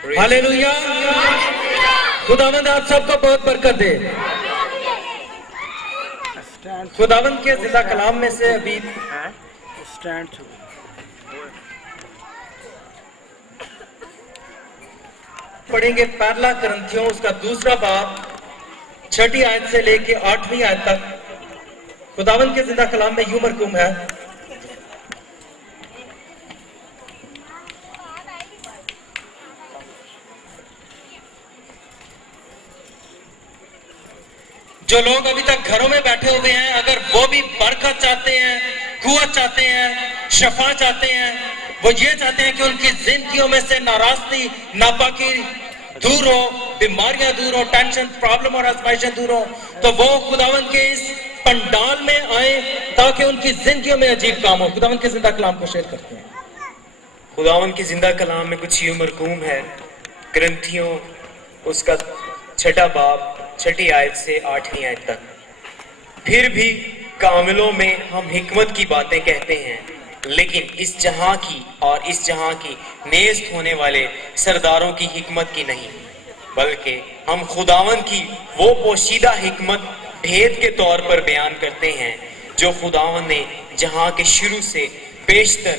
Hallelujah. खुदावंद आप सबको बहुत बरकत दे। खुदावंद के जिंदा कलाम में से अभी पढ़ेंगे पहला करंथियों उसका दूसरा बाब 6 आयत से लेके 8वीं आयत तक। खुदावंद के जिंदा कलाम में यूं मरकूम है, जो लोग अभी तक घरों में बैठे हुए हैं, अगर वो भी बरकत चाहते हैं, कुव्वत चाहते हैं, शफा चाहते हैं, वो ये चाहते हैं कि उनकी जिंदगियों में से नाराजगी, नापाकी दूर हो, बीमारियां दूर हो, टेंशन, प्रॉब्लम और आजमाइशें दूर हो, तो वो खुदावंद के इस पंडाल में आए ताकि उनकी जिंदगियों में अजीब काम हो। खुदावंद के जिंदा कलाम को शेयर करते हैं। खुदावंद की जिंदा कलाम में कुछ यूं मरकूम है, करंथियों उसका 6 बाब 6 आयत से 8वीं आयत तक। फिर भी कामिलों में हम हिकमत की बातें कहते हैं, लेकिन इस जहां की और इस जहां की नेस्त होने वाले सरदारों की हिकमत की नहीं, बल्कि हम खुदावंद की वो पोशीदा हिकमत भेद के तौर पर बयान करते हैं जो खुदावंद ने जहां के शुरू से पेशतर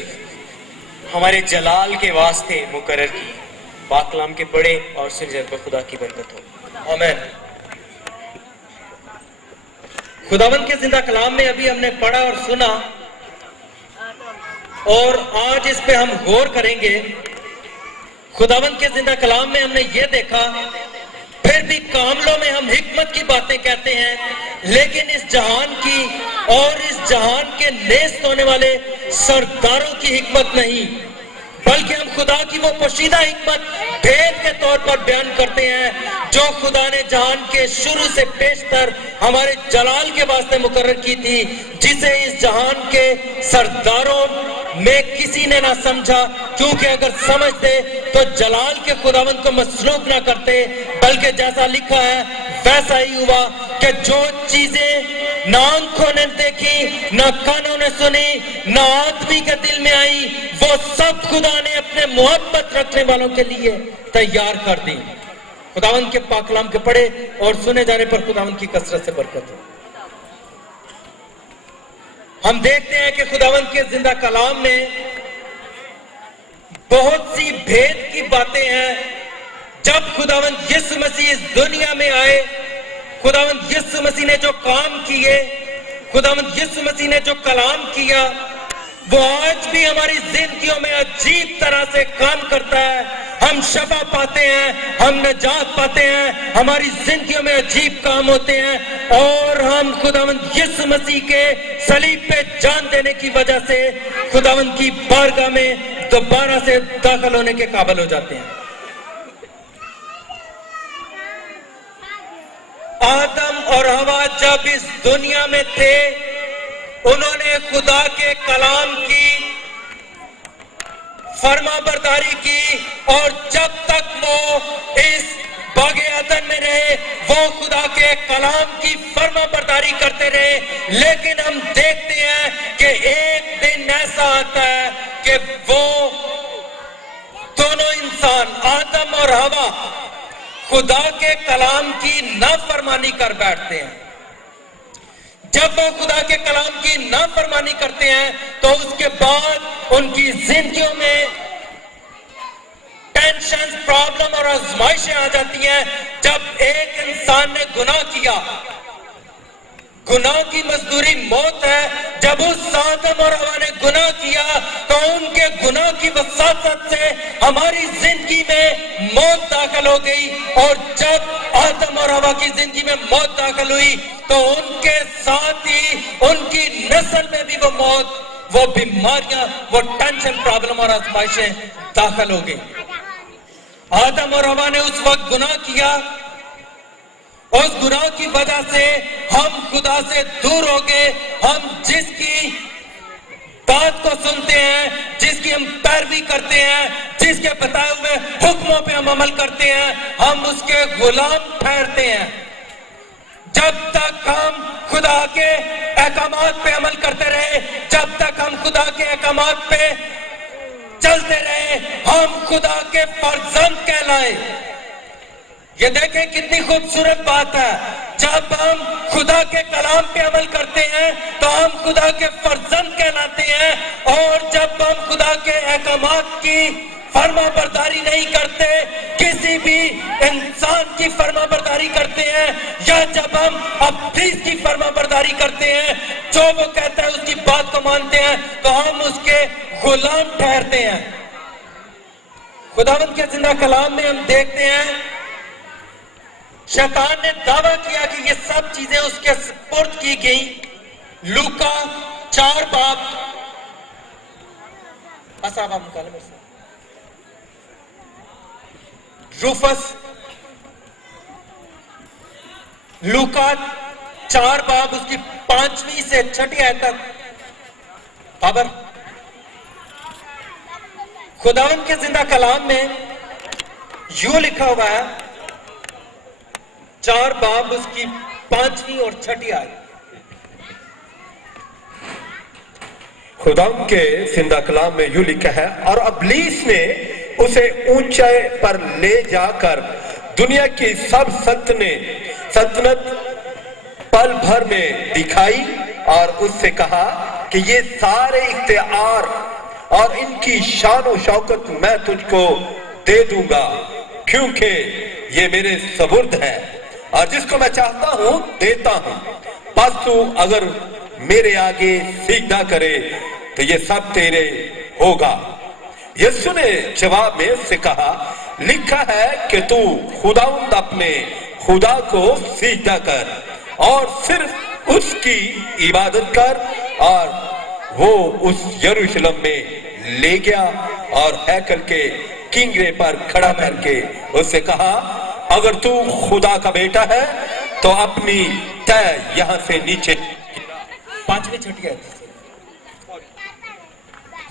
हमारे जलाल के वास्ते मुकर्रर की। पाक कलाम के पढ़े और सुन पर खुदा की बरकत हो। आमीन। खुदावंद के जिंदा कलाम में अभी हमने पढ़ा और सुना, और आज इस पे हम गौर करेंगे। खुदावंद के जिंदा कलाम में हमने ये देखा, फिर भी कामलों में हम हिकमत की बातें कहते हैं, लेकिन इस जहान की और इस जहान के नेस्त होने वाले सरदारों की हिकमत नहीं, बल्कि हम खुदा की वो पोशीदा हिकमत भेद के तौर पर बयान करते हैं जो खुदा ने जहान के शुरू से पेशतर हमारे जलाल के वास्ते मुकर्रर की थी, जिसे इस जहान के सरदारों में किसी ने ना समझा, क्योंकि अगर समझते तो जलाल के खुदावंद को मसलूब ना करते, बल्कि जैसा लिखा है वैसा ही हुआ कि जो चीजें ना आंखों ने देखी, ना कानों ने सुनी, ना आदमी के दिल में आई, वो सब खुदा ने अपने मोहब्बत रखने वालों के लिए तैयार कर दी। खुदावंद के पाक कलाम के पढ़े और सुने जाने पर खुदावंद की कसरत से बरकत हो। हम देखते हैं कि खुदावंद के जिंदा कलाम में बहुत सी भेद की बातें हैं। जब खुदावंद यीशु मसीह इस दुनिया में आए, खुदावंद यीशु मसीह ने जो काम किए, खुदावंद यीशु मसीह ने जो कलाम किया, वो आज भी हमारी जिंदगियों में अजीब तरह से काम करता है। हम शफा पाते हैं, हम नजात पाते हैं, हमारी जिंदगियों में अजीब काम होते हैं, और हम खुदावंद यीशु मसीह के सलीब पे जान देने की वजह से खुदावंद की बारगाह में दोबारा से दाखिल होने के काबिल हो जाते हैं। आदम और हवा जब इस दुनिया में थे, उन्होंने खुदा के कलाम की फरमाबरदारी की, और जब तक वो इस बागे अदन में रहे, वो खुदा के कलाम की फरमाबरदारी करते रहे। लेकिन हम देखते हैं कि एक दिन ऐसा आता है कि वो दोनों इंसान, आदम और हवा, खुदा के कलाम की नाफरमानी कर बैठते हैं। जब वो खुदा के कलाम की नाफरमानी करते हैं, तो उसके बाद उनकी जिंदगियों में टेंशन, प्रॉब्लम और आजमाइशें आ जाती हैं। जब एक इंसान ने गुनाह किया, गुनाह की मजदूरी मौत है। जब उस आदम और हवा ने गुनाह किया, तो उनके गुनाह की वसात से हमारी जिंदगी में मौत दाखिल हो गई, और जब आदम और हवा की जिंदगी में मौत दाखिल हुई, तो उनके साथ ही उनकी नस्ल में भी वो मौत, वो बीमारियां, वो टेंशन, प्रॉब्लम और आजमाइशें दाखिल हो गई। आदम और हवा ने उस वक्त गुनाह किया, उस गुनाह की वजह से हम खुदा से दूर हो गए। हम जिसकी बात को सुनते हैं, जिसकी हम पैरवी करते हैं, जिसके बताए हुए हुक्मों पे हम अमल करते हैं, हम उसके गुलाम ठहरते हैं। जब तक हम खुदा के अहकामात पे अमल करते रहे, जब तक हम खुदा के अहकामात पे चलते रहे, हम खुदा के फर्जंद कहलाए। ये देखें कितनी खूबसूरत बात है। जब हम खुदा के कलाम पे अमल करते हैं तो हम खुदा के फर्जंद कहलाते हैं, और जब हम खुदा के अहकामात की फर्माबरदारी नहीं करते, किसी भी इंसान की फर्माबरदारी करते हैं, या जब हम इब्लीस की फर्माबरदारी करते हैं, जो वो कहता है उसकी बात को मानते हैं, तो हम उसके गुलाम ठहरते हैं। खुदावंद के जिंदा कलाम में हम देखते हैं शैतान ने दावा किया कि ये सब चीजें उसके सुपुर्द की गई। लूका 4 बाब, असाब आप निकाले मेरे से, रूफस, लूका 4 बाब उसकी 5वीं से 6ठी आयत तक। बाबर, खुदावंद के जिंदा कलाम में यूं लिखा हुआ है, 4 बाब उसकी 5वीं और 6ठी आयत। खुदावंद के जिंदा कलाम में यूं लिखा है, और इब्लीस ने उसे ऊंचाई पर ले जाकर दुनिया की सब सल्तनत पल भर में दिखाई, और उससे कहा कि ये सारे इख्तियार और इनकी शान और शौकत मैं तुझको दे दूंगा, क्योंकि ये मेरे सुपुर्द है, और जिसको मैं चाहता हूं देता हूं। बस तू अगर मेरे आगे सिजदा करे तो ये सब तेरे होगा। यीशु ने जवाब में उससे कहा, लिखा है कि तू खुदावंद अपने खुदा को सिजदा कर और सिर्फ उसकी इबादत कर। और वो उस यरूशलेम में ले गया और हैकल के किंगरे पर खड़ा करके उससे कहा, अगर तू खुदा का बेटा है तो अपनी तय यहां से नीचे। 5वीं 6ठी आयत।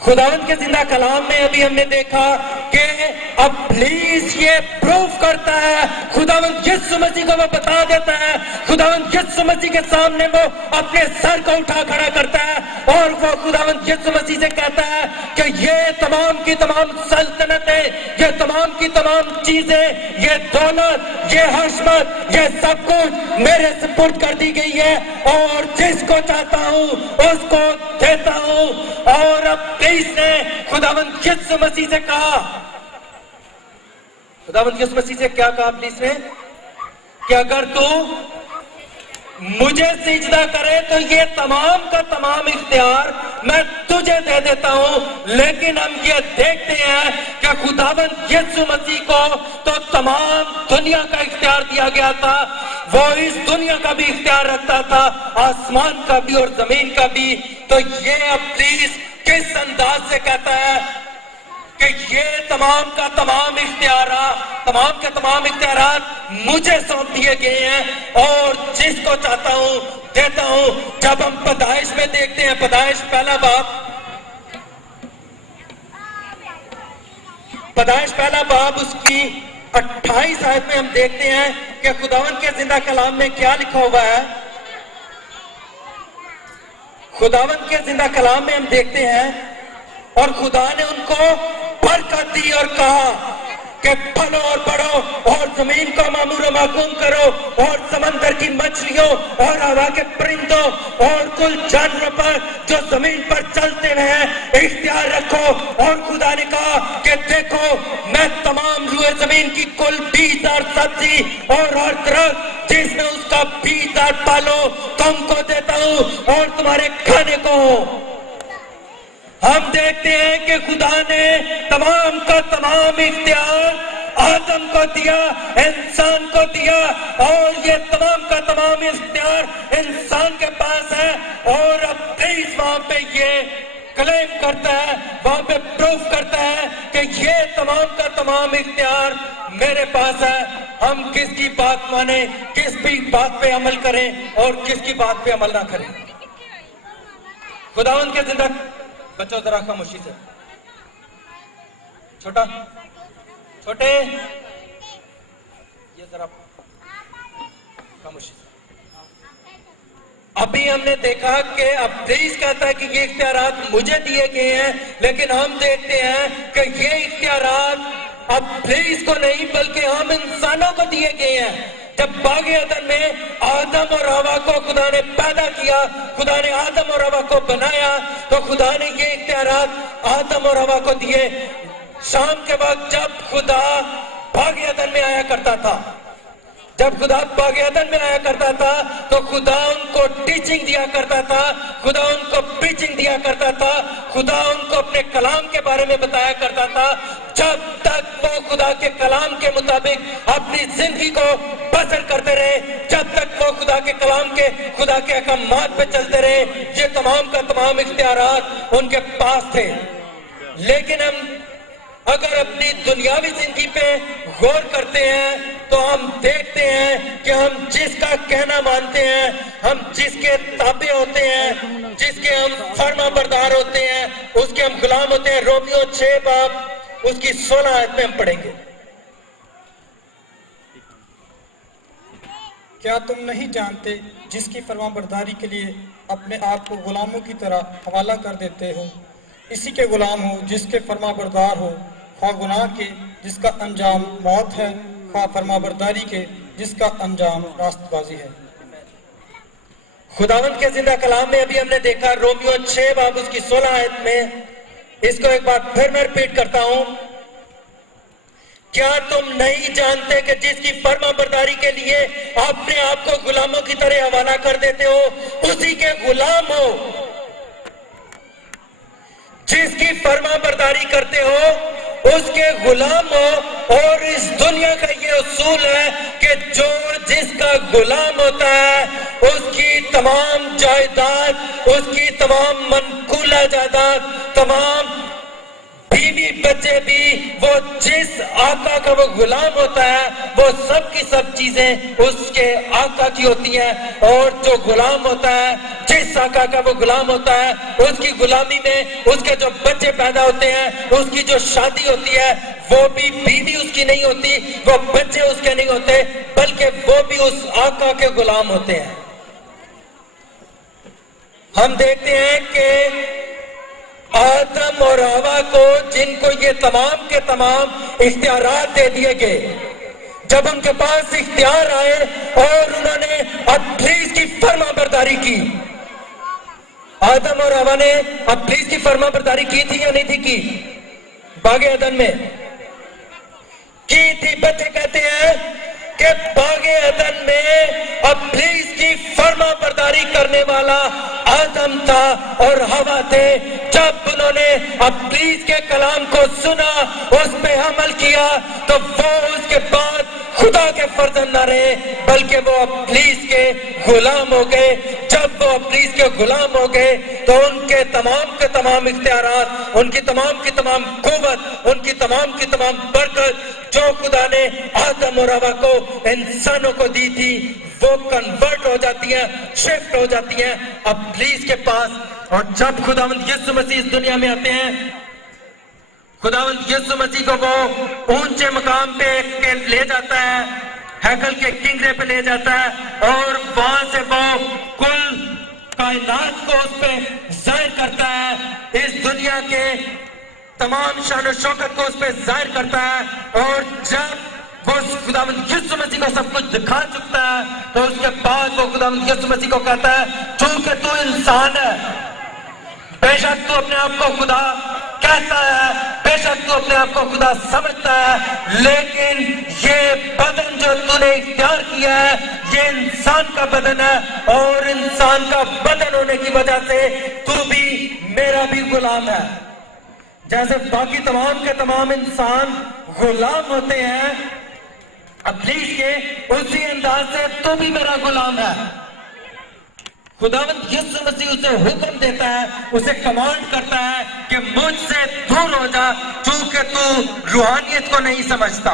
खुदावंद के जिंदा कलाम में अभी हमने देखा कि इब्लीस ये प्रूफ करता है, खुदावंद यीशु मसीह को वो बता देता है, खुदावंद यीशु मसीह के सामने वो अपने सर को उठा खड़ा करता है, और वो खुदावंद यीशु मसीह से कहता है कि ये तमाम की तमाम सल्तनतें, ये तमाम की तमाम चीजें, ये दौलत, ये हशमत, ये सब कुछ मेरे सुपुर्द कर दी गई है, और जिसको चाहता हूं उसको देता हूं। और अब ने खुदावंद यीशु मसीह से कहा, खुदावंद यीशु मसीह से क्या कहा इब्लीस ने, कि अगर तू मुझे सिजदा करे तो ये तमाम का तमाम इख्तियार मैं तुझे दे देता हूं। लेकिन हम ये देखते हैं कि खुदावंद यीशु मसीह को तो तमाम दुनिया का इख्तियार दिया गया था, वो इस दुनिया का भी इख्तियार रखता था, आसमान का भी और जमीन का भी। तो ये इब्लीस किस अंदाज से कहता है कि ये तमाम का तमाम इख्तियारात मुझे सौंप दिए गए हैं, और जिसको चाहता हूं देता हूं। जब हम पैदाइश में देखते हैं, पैदाइश पहला बाब उसकी 28 आयत में हम देखते हैं कि खुदावंद के जिंदा कलाम में क्या लिखा हुआ है। खुदावंद के जिंदा कलाम में हम देखते हैं, और खुदा ने उनको बरकत दी और कहा कि फलो और बढ़ो और जमीन को मामूर माकूम करो, और समंदर की मछलियों और हवा के परिंदों और कुल जानवरों पर जो जमीन पर चलते हैं इख्तियार रखो। और खुदा ने कहा कि देखो, मैं तमाम रूए जमीन की कुल बीज और सब्जी और हर दरख्त जिसमें उसका बीज और पालो तुमको देता हूं और तुम्हारे खाने को। हम देखते हैं कि खुदा ने तमाम का तमाम इख्तियार आदम को दिया, इंसान को दिया, और ये तमाम का तमाम इख्तियार इंसान के पास है। और अब इब्लीस वहां पे ये क्लेम करता है, वहां पे प्रूफ करता है कि ये तमाम का तमाम इख्तियार मेरे पास है। हम किसकी बात माने, किस भी बात पे अमल करें और किसकी बात पे अमल ना करें। खुदावंद के जिंदा बच्चों जरा खामोशी से, छोटे ये जरा खामोशी से। अभी हमने देखा कि अब प्लीज कहता है कि ये इख्तियारात मुझे दिए गए हैं, लेकिन हम देखते हैं कि ये इख्तियारात अब प्लीज को नहीं बल्कि हम इंसानों को दिए गए हैं। जब बाग़ अदन में आदम और हवा को खुदा ने पैदा किया, खुदा ने आदम और हवा को बनाया, तो खुदा ने ये इख्तियारात आदम और हवा को दिए। शाम के वक्त जब खुदा बाग़ अदन में आया करता था, जब खुदा बाग़ अदन में आया करता था, तो खुदा उनको टीचिंग दिया करता था, खुदा उनको प्रीचिंग दिया करता था, खुदा उनको अपने कलाम के बारे में बताया करता था। जब तक वो खुदा के कलाम के मुताबिक अपनी जिंदगी को बसर करते रहे, जब तक वो खुदा के कलाम के, खुदा के अहकामात पे चलते रहे, ये तमाम का तमाम इख्तियारात उनके पास थे। लेकिन हम अगर अपनी दुनियावी जिंदगी पे गौर करते हैं तो हम देखते हैं कि हम जिसका कहना मानते हैं, हम जिसके ताबे होते हैं, जिसके हम फर्मा बरदार होते हैं, उसके हम गुलाम होते हैं। रोमियो 6 बाब उसकी 16 आयत में हम पढ़ेंगे। क्या तुम नहीं जानते जिसकी फरमाबरदारी के लिए अपने आप को गुलामों की तरह हवाला कर देते हो, इसी के गुलाम हो जिसके फरमाबरदार हो, ख्वाह गुनाह के जिसका अंजाम मौत है, ख्वाह फरमाबरदारी के जिसका अंजाम रास्तबाजी है। खुदावंद के जिंदा कलाम में अभी हमने देखा रोमियो 6 बाब उसकी 16 आयत में, इसको एक बार फिर मैं रिपीट करता हूं। क्या तुम नहीं जानते कि जिसकी फरमाबरदारी के लिए अपने आप को गुलामों की तरह हवाला कर देते हो, उसी के गुलाम हो। जिसकी फरमाबरदारी करते हो उसके गुलाम हो। और इस दुनिया का ये उसूल है कि जो जिसका गुलाम होता है उसकी तमाम जायदाद, उसकी तमाम मनकूला जायदाद, तमाम बीवी बच्चे भी, वो जिस आका का वो गुलाम होता है, वो सब की सब चीजें उसके आका की होती हैं। और जो गुलाम होता है, जिस आका का वो गुलाम होता है, उसकी गुलामी में उसके जो बच्चे पैदा होते हैं, उसकी जो शादी होती है, वो भी बीवी उसकी नहीं होती, वो बच्चे उसके नहीं होते, बल्कि वो भी उस आका के गुलाम होते हैं। हम देखते हैं कि आदम और हवा को, जिनको ये तमाम के तमाम इख्तियारात दे दिए गए, जब उनके पास इख्तियार आए और उन्होंने इब्लीस की फरमाबरदारी की, आदम और हवा ने इब्लीस की फरमाबरदारी की थी या नहीं थी की? बाग़ अदन में की थी। बच्चे कहते हैं कि बाग़ अदन में इब्लीस की फरमाबरदारी करने वाला आदम था और हवा थे। जब उन्होंने इब्लीस के कलाम को सुना, उस पे अमल किया, तो वो उसके बाद खुदा के फर्जंद न रहे, बल्कि वो इब्लीस के गुलाम हो गए। जब वो इब्लीस के गुलाम हो गए तो उनके तमाम के तमाम इख्तियारात, उनकी तमाम की तमाम कुव्वत, उनकी तमाम की तमाम बरकत जो खुदा ने आदम और हवा को, इंसानों को दी थी, वो कन्वर्ट हो जाती है, शिफ्ट हो जाती है इब्लीस के पास। और जब खुदावंद यीशु मसीह इस दुनिया में आते हैं, खुदावंद यीशु मसीह को वो ऊंचे मकाम पे ले जाता है, हैकल के किंगरे पे ले जाता है, और वहां से वो कुल कायनात को उस पे जाहिर करता है, इस दुनिया के तमाम शान और शौकत को उस पे जाहिर करता है। और जब वो खुदावंद यीशु मसीह को सब कुछ दिखा चुकता है, तो उसके बाद वो खुदावंद यीशु मसीह को कहता है, चूंकि तू इंसान है, बेशक तू अपने आप को खुदा कहता है, बेशक तू अपने आप को खुदा समझता है, लेकिन ये बदन जो तूने इख्तियार किया है, ये इंसान का बदन है, और इंसान का बदन होने की वजह से तू भी मेरा भी गुलाम है। जैसे बाकी तमाम के तमाम इंसान गुलाम होते हैं इब्लीस के, उसी अंदाज से तू भी मेरा गुलाम है। खुदावंद यीशु मसीह उसे हुक्म देता है, उसे कमांड करता है कि मुझसे दूर हो जा, चूंकि तू रूहानियत को नहीं समझता।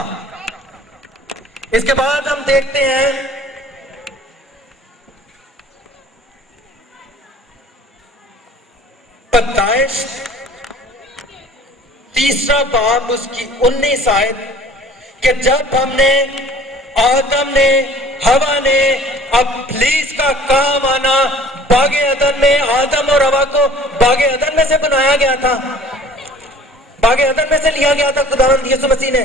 इसके बाद हम देखते हैं पैदाइश 3 बाब उसकी 19 आयत, कि जब हमने, आदम ने, हवा ने اب ابلیس کا کام آنا باغ عدن میں آدم اور حوا کو باغ عدن میں سے بنایا گیا تھا, باغ عدن میں سے لیا گیا تھا خداوند یسوع مسیح نے.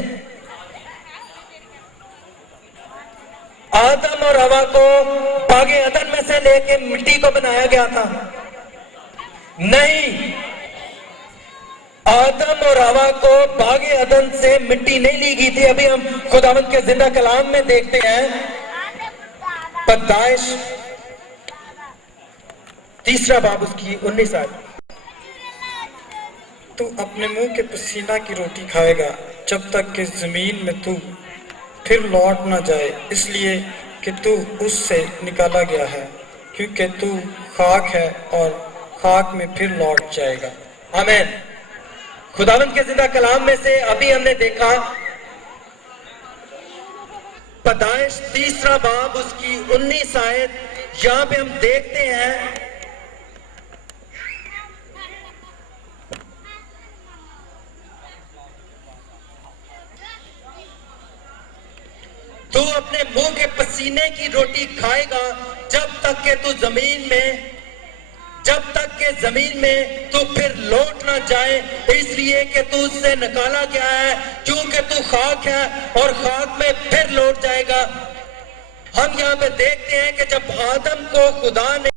آدم اور حوا کو باغ عدن میں سے لے کے مٹی کو بنایا گیا تھا. نہیں, آدم اور حوا کو باغ عدن سے مٹی نہیں لی گئی تھی. ابھی ہم خداوند کے زندہ کلام میں دیکھتے ہیں پیدائش 3 باب اس کی 19 آیت. تو اپنے منہ کے پسینہ کی روٹی کھائے گا جب تک کہ زمین میں تو پھر لوٹ نہ جائے, اس لیے کہ تو اس سے نکالا گیا ہے, کیونکہ تو خاک ہے اور خاک میں پھر لوٹ جائے گا. آمین. خداوند کے زندہ کلام میں سے ابھی ہم نے دیکھا پیدائش 3 باب اس کی 19 آیت. یہاں پہ ہم دیکھتے ہیں تو اپنے منہ کے پسینے کی روٹی کھائے گا جب تک کہ تو زمین میں تو پھر لوٹ نہ جائے, اس لیے کہ تو اس سے نکالا گیا ہے, کیونکہ تو خاک ہے اور خاک میں پھر لوٹ جائے گا. ہم یہاں پہ دیکھتے ہیں کہ جب آدم کو خدا نے